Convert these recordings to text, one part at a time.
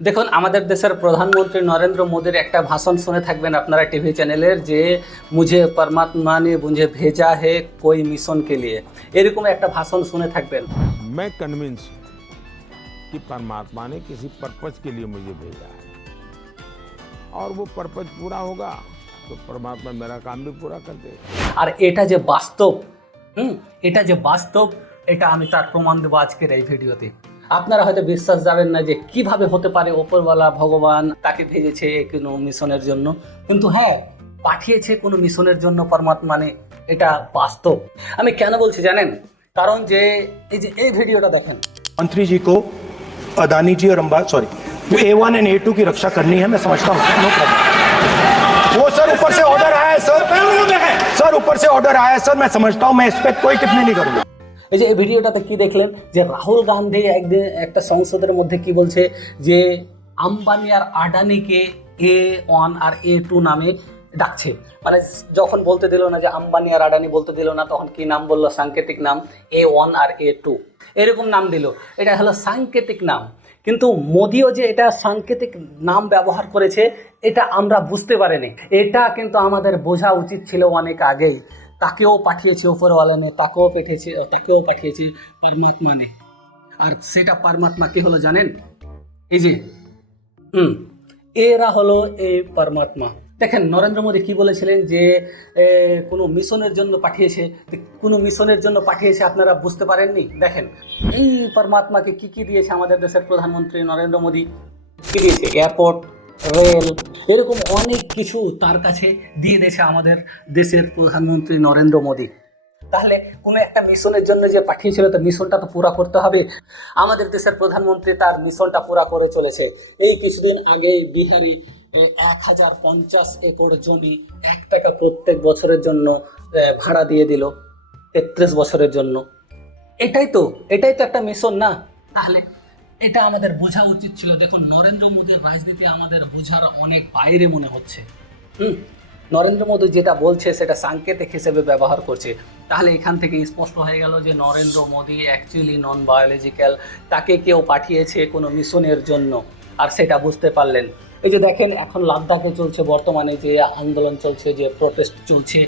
দেখুন আমাদের দেশের প্রধানমন্ত্রী নরেন্দ্র মোদীর একটা ভাষণ শুনে থাকবেন আপনারা টিভি চ্যানেলের যে মুঝে পরমাত্মা ने मुझे भेजा है कोई मिशन के लिए এরকম একটা ভাষণ শুনে থাকবেন मैं कन्विंस हूं कि परमात्मा ने किसी पर्पज के लिए मुझे भेजा है और वो पर्पज पूरा होगा तो परमात्मा मेरा काम भी पूरा कर देगा আর এটা যে বাস্তব হুম এটা যে বাস্তব এটা আমি তার প্রমাণ দেবো আজকের এই ভিডিওতে আপনারা হয়তো বিশ্বাস যাবেন না যে কিভাবে হতে পারে ওপরওয়ালা ভগবান তাকে ভেজেছে কোনো মিশনের জন্য কিন্তু হ্যাঁ পাঠিয়েছে কোনো মিশনের জন্য পরমাত্মা মানে এটা বাস্তব আমি কেন বলছি জানেন কারণ যে এই যে এই ভিডিওটা দেখেন मंत्री जी को अदानी जी और Amba sorry A one and A two की रक्षा करनी है मैं समझता हूँ नो प्रॉब्लम वो सर ऊपर से ऑर्डर आया है सर सर ऊपर से ऑर्डर आया है सर मैं समझता हूँ मैं इस पर कोई टिप्पणी नहीं करूंगा এই যে এই ভিডিওটাতে কি দেখলেন? যে রাহুল গান্ধী একদিন একটা সংসদের মধ্যে কি বলছে? যে আম্বানি আর আডানিকে এ ওয়ান আর এ টু নামে ডাকছে। মানে যখন বলতে দিল না যে আম্বানি আর আডানি বলতে দিল না, তখন কি নাম বলল? সাংকেতিক নাম এ ওয়ান আর এ টু। এরকম নাম দিল। এটা হলো সাংকেতিক নাম। কিন্তু মোদিও যে এটা সাংকেতিক নাম ব্যবহার করেছে, এটা আমরা বুঝতে পারিনি। এটা কিন্তু আমাদের বোঝা উচিত ছিল অনেক আগেই। তাকেও পাঠিয়েছে ওপরওয়ালা নে, তাকেও পাঠিয়েছে তাকেও পাঠিয়েছে পরমাত্মা নে আর সেটা পরমাত্মা কি হলো জানেন? এই যে, হুম, এরা হলো এই পরমাত্মা। দেখেন, নরেন্দ্র মোদী কি বলেছিলেন যে কোনো মিশনের জন্য পাঠিয়েছে কোনো মিশনের জন্য পাঠিয়েছে আপনারা বুঝতে পারেননি? দেখেন, এই পরমাত্মাকে কি কি দিয়েছে আমাদের দেশের প্রধানমন্ত্রী নরেন্দ্র মোদী? কি দিয়েছে? এয়ারপোর্ট রেল এরকম অনেক কিছু তার কাছে দিয়ে দিয়েছে আমাদের দেশের প্রধানমন্ত্রী নরেন্দ্র মোদী। তাহলে কোনো একটা মিশনের জন্য যে পাঠিয়েছিল, তো মিশনটা তো পুরা করতে হবে। আমাদের দেশের প্রধানমন্ত্রী তার মিশনটা পুরা করে চলেছে। এই কিছুদিন আগে বিহারে এক হাজার পঞ্চাশ একর জমি এক টাকা প্রত্যেক বছরের জন্য ভাড়া দিয়ে দিল, তেত্রিশ বছরের জন্য। এটাই তো এটাই তো একটা মিশন না? তাহলে এটা আমাদের বোঝা উচিত ছিল। দেখুন, নরেন্দ্র মোদীর রাজনীতি আমাদের বোঝার অনেক বাইরে মনে হচ্ছে। হুম, নরেন্দ্র মোদী যেটা বলছে সেটা সাংকেতিক হিসেবে ব্যবহার করছে। তাহলে এখান থেকে স্পষ্ট হয়ে গেল যে Narendra Modi actually non biological তাকে কেউ পাঠিয়েছে কোনো মিশনের জন্য, আর সেটা বুঝতে পারলেন। এই যে দেখেন, এখন লাদাখে চলছে, বর্তমানে যে আন্দোলন চলছে, যে প্রটেস্ট চলছে,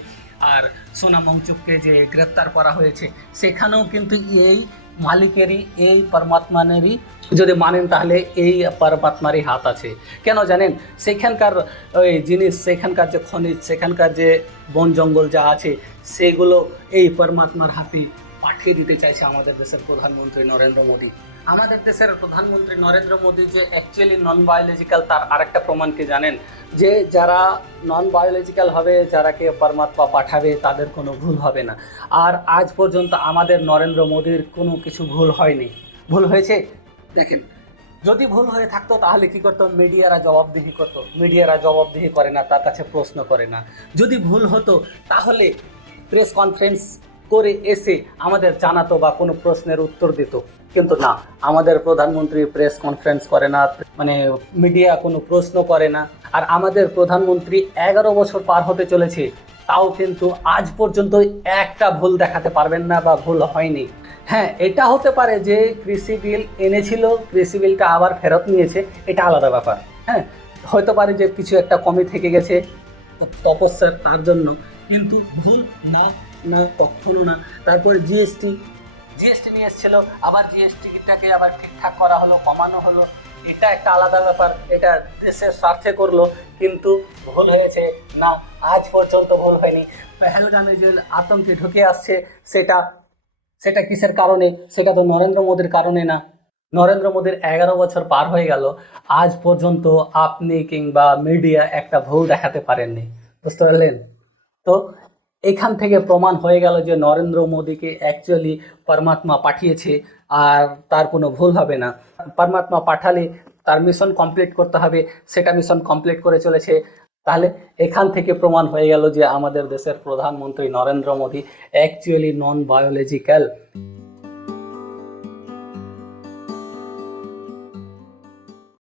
আর সোনা মংচুককে যে গ্রেপ্তার করা হয়েছে, সেখানেও কিন্তু এই মালিকেরই, এই পরমাত্মানেরই যদি মানেন তাহলে এই পরমাত্মারই হাত আছে। কেন জানেন? সেখানকার ওই জিনিস, সেখানকার যে খনিজ, সেখানকার যে বন জঙ্গল যা আছে, সেগুলো এই পরমাত্মার হাতে পাঠিয়ে দিতে চাইছে আমাদের দেশের প্রধানমন্ত্রী নরেন্দ্র মোদী। আমাদের দেশের প্রধানমন্ত্রী নরেন্দ্র মোদী যে অ্যাকচুয়ালি নন বায়োলজিক্যাল তার আরেকটা প্রমাণ কি জানেন? যে যারা নন বায়োলজিক্যাল হবে যারাকে পরমাত্মা পাঠাবে, তাদের কোনো ভুল হবে না। আর আজ পর্যন্ত আমাদের নরেন্দ্র মোদীর কোনো কিছু ভুল হয়নি। ভুল হয়েছে? দেখেন। যদি ভুল হয়ে থাকতো, তাহলে কি করতো? মিডিয়ারা জবাবদিহি করতো। মিডিয়ারা জবাবদিহি করে না, তার কাছে প্রশ্ন করে না। যদি ভুল হতো, তাহলে প্রেস কনফারেন্স করে এসে আমাদের জানাতো বা কোনো প্রশ্নের উত্তর দিত। কিন্তু না, আমাদের প্রধানমন্ত্রী প্রেস কনফারেন্স করে না মানে মিডিয়া কোনো প্রশ্ন করে না। আর আমাদের প্রধানমন্ত্রী এগারো বছর পার হতে চলেছে, তাও কিন্তু আজ পর্যন্ত একটা ভুল দেখাতে পারবেন না বা ভুল হয়নি। হ্যাঁ এটা হতে পারে যে কৃষি বিল এনেছিল, কৃষি বিলটা আবার ফেরত নিয়েছে, এটা আলাদা ব্যাপার। হ্যাঁ হয়তো পারে যে কিছু একটা কমই থেকে গেছে তপস্যার তার জন্য, কিন্তু ভুল না না, কখনো না। তারপরে জিএসটি জিএসটি নিয়ে এসেছিল, আবার জিএসটিটাকে আবার ঠিকঠাক করা হলো, কমানো হলো। এটা একটা আলাদা ব্যাপার, এটা দেশের স্বার্থে করল, কিন্তু ভুল হয়েছে। না, আজ পর্যন্ত ভুল হয়নি। পেহেলগামে যে আতঙ্কে ঢুকে আসছে, সেটা সেটা কিসের কারণে? সেটা তো নরেন্দ্র মোদীর কারণে না। নরেন্দ্র মোদীর এগারো বছর পার হয়ে গেল। আজ পর্যন্ত আপনি কিংবা মিডিয়া একটা ভুল দেখাতে পারেননি। বুঝতে পারলেন? তো এখান থেকে প্রমাণ হয়ে গেল যে নরেন্দ্র মোদীকে অ্যাকচুয়ালি পরমাত্মা পাঠিয়েছে আর তার কোনো ভুল হবে না। পরমাত্মা পাঠালে তার মিশন কমপ্লিট করতে হবে। সেটা মিশন কমপ্লিট করে চলেছে। তাহলে এখান থেকে প্রমাণ হয়ে গেল যে আমাদের দেশের প্রধানমন্ত্রী Narendra Modi actually non biological